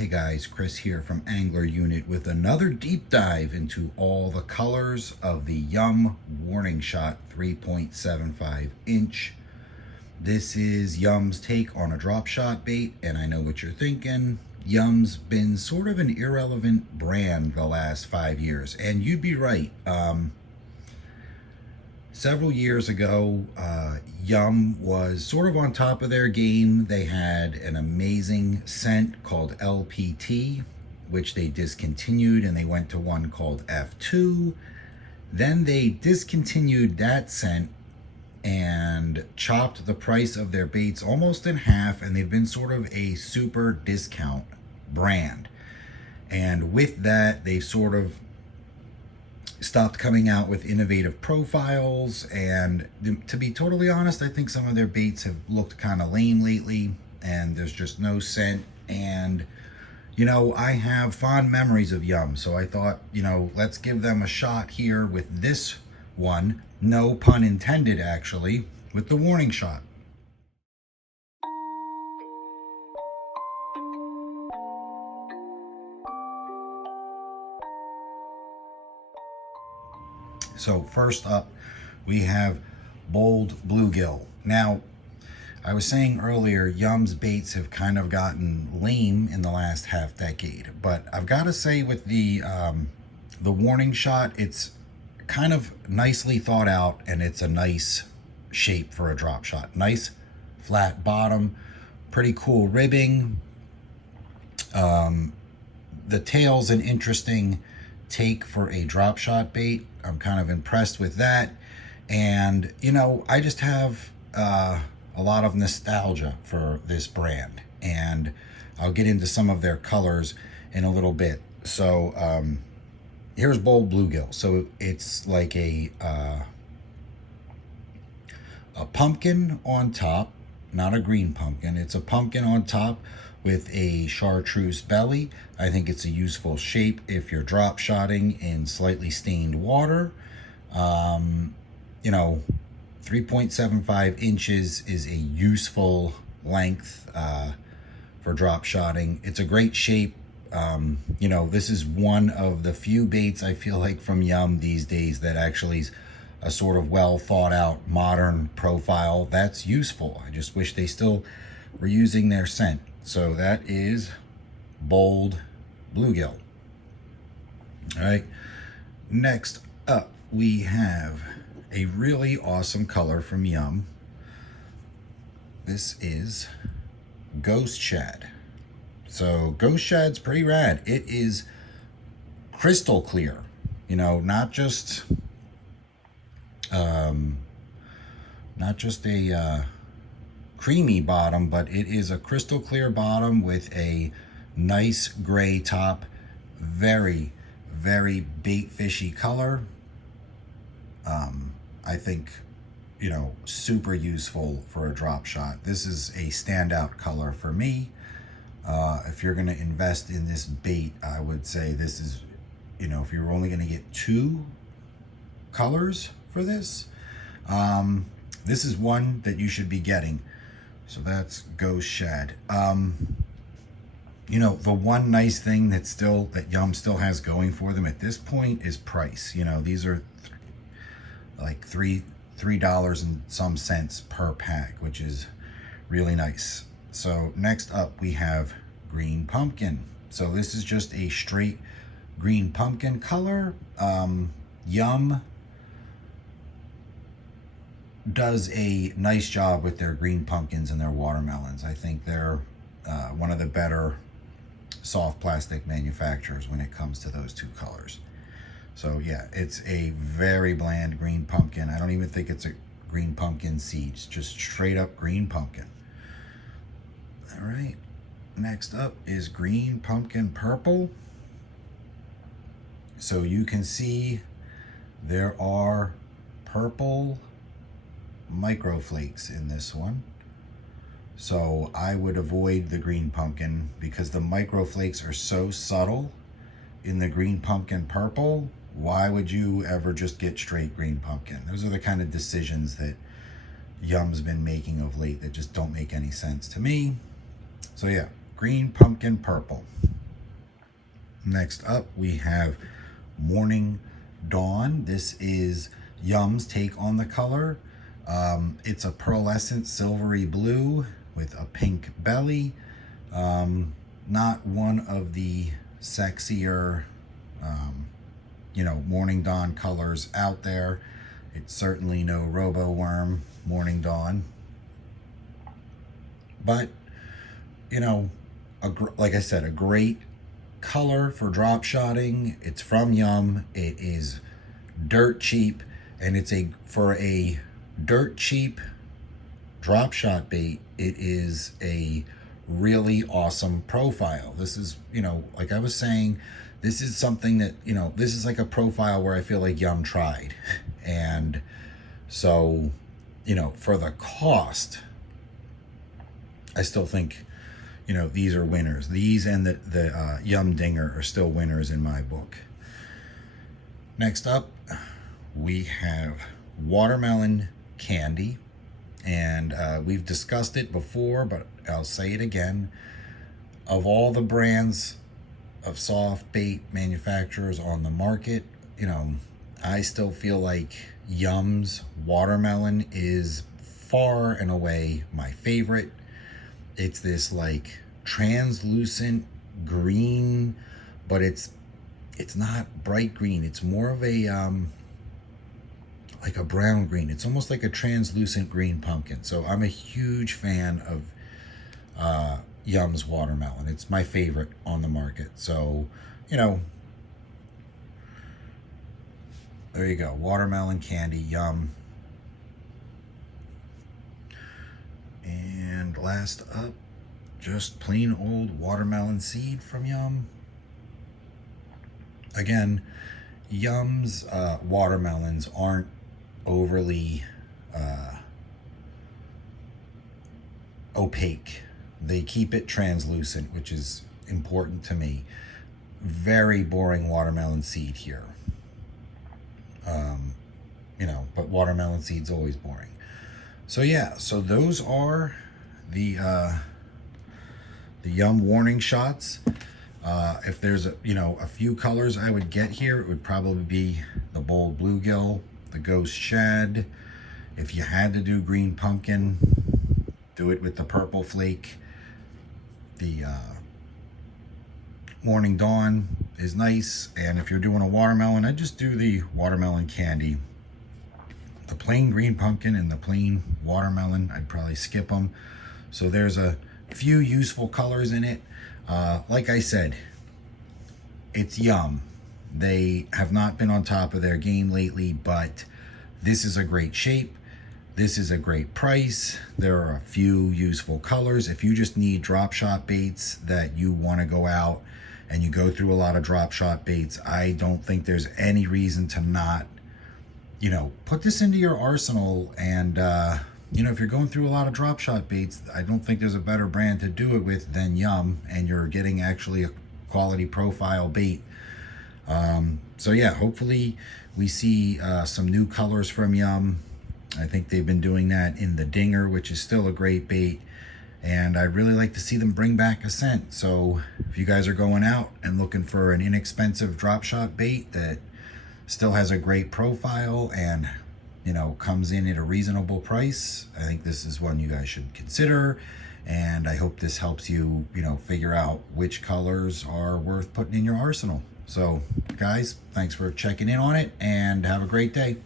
Hey guys, Chris here from Angler Unit with another deep dive into all the colors of the Yum Warning Shot 3.75 inch. This is Yum's take on a drop shot bait, and I know what you're thinking. Yum's been sort of an irrelevant brand the last 5 years, and you'd be right. Several years ago, Yum was sort of on top of their game. They had an amazing scent called LPT, which they discontinued, and they went to one called F2. Then they discontinued that scent and chopped the price of their baits almost in half, and they've been sort of a super discount brand. And with that, they sort of stopped coming out with innovative profiles, and to be totally honest, I think some of their baits have looked kind of lame lately, and there's just no scent. And you know, I have fond memories of Yum, so I thought, you know, let's give them a shot here with this one, no pun intended actually, with the Warning Shot. So first up, we have Bold Bluegill. Now, I was saying earlier, Yum's baits have kind of gotten lame in the last half decade, but I've got to say with the Warning Shot, it's kind of nicely thought out, and it's a nice shape for a drop shot. Nice flat bottom, pretty cool ribbing. The tail's an interesting take for a drop shot bait. I'm kind of impressed with that. And you know, I just have a lot of nostalgia for this brand, and I'll get into some of their colors in a little bit. So here's Bold Bluegill. So it's like a pumpkin on top, not a green pumpkin. It's a pumpkin on top with a chartreuse belly. I think it's a useful shape if you're drop shotting in slightly stained water. You know, 3.75 inches is a useful length for drop shotting. It's a great shape. You know, this is one of the few baits I feel like from Yum these days that actually is a sort of well thought out modern profile that's useful. I just wish they still were using their scent. So that is Bold Bluegill. All right, next up we have a really awesome color from Yum. This is Ghost Shad. So Ghost Shad's pretty rad. It is crystal clear, you know, not just a creamy bottom, but it is a crystal clear bottom with a nice gray top. Very, very bait fishy color. I think, you know, super useful for a drop shot. This is a standout color for me. If you're going to invest in this bait, I would say this is, you know, if you're only going to get 2 colors for this, this is one that you should be getting. So that's Ghost Shad. You know, the one nice thing that Yum still has going for them at this point is price. You know, these are like $3 and some cents per pack, which is really nice. So next up we have Green Pumpkin. So this is just a straight green pumpkin color. Yum does a nice job with their green pumpkins and their watermelons. I think they're one of the better soft plastic manufacturers when it comes to those 2 colors. So yeah, it's a very bland green pumpkin. I don't even think it's a green pumpkin seed. It's just straight up green pumpkin. All right, next up is Green Pumpkin Purple. So you can see there are purple microflakes in this one. So I would avoid the green pumpkin because the microflakes are so subtle in the Green Pumpkin Purple. Why would you ever just get straight green pumpkin? Those are the kind of decisions that Yum's been making of late that just don't make any sense to me. So yeah, Green Pumpkin Purple. Next up, we have Morning Dawn. This is Yum's take on the color. It's a pearlescent silvery blue with a pink belly. Not one of the sexier, Morning Dawn colors out there. It's certainly no Robo Worm Morning Dawn. But, like I said, a great color for drop shotting. It's from Yum. It is dirt cheap, and it's for a dirt cheap drop shot bait, it is a really awesome profile. This is, like I was saying, this is something that, this is like a profile where I feel like Yum tried. And so, for the cost, I still think, these are winners. These and the Yum Dinger are still winners in my book. Next up, we have Watermelon Candy. And we've discussed it before, but I'll say it again. Of all the brands of soft bait manufacturers on the market, I still feel like Yum's Watermelon is far and away my favorite. It's this like translucent green, but it's not bright green. It's more of a like a brown green. It's almost like a translucent green pumpkin. So I'm a huge fan of Yum's Watermelon. It's my favorite on the market. So, there you go. Watermelon Candy, Yum. And last up, just plain old watermelon seed from Yum. Again, Yum's watermelons aren't overly opaque. They keep it translucent, which is important to me. Very boring watermelon seed here. But watermelon seed's always boring. So yeah, so those are the Yum warning shots. If there's a few colors I would get here, it would probably be the bold bluegill, the ghost shad. If you had to do green pumpkin, do it with the purple flake. The Morning Dawn is nice, and if you're doing a watermelon, I just do the watermelon candy. The plain green pumpkin and the plain watermelon, I'd probably skip them. So there's a few useful colors in it. Like I said, it's Yum. They have not been on top of their game lately, but this is a great shape. This is a great price. There are a few useful colors. If you just need drop shot baits that you want to go out and you go through a lot of drop shot baits, I don't think there's any reason to not, put this into your arsenal. And, if you're going through a lot of drop shot baits, I don't think there's a better brand to do it with than Yum, and you're getting actually a quality profile bait. So yeah, hopefully we see some new colors from Yum. I think they've been doing that in the Dinger, which is still a great bait. And I'd really like to see them bring back a scent. So if you guys are going out and looking for an inexpensive drop shot bait that still has a great profile and, comes in at a reasonable price, I think this is one you guys should consider. And I hope this helps you, figure out which colors are worth putting in your arsenal. So guys, thanks for checking in on it, and have a great day.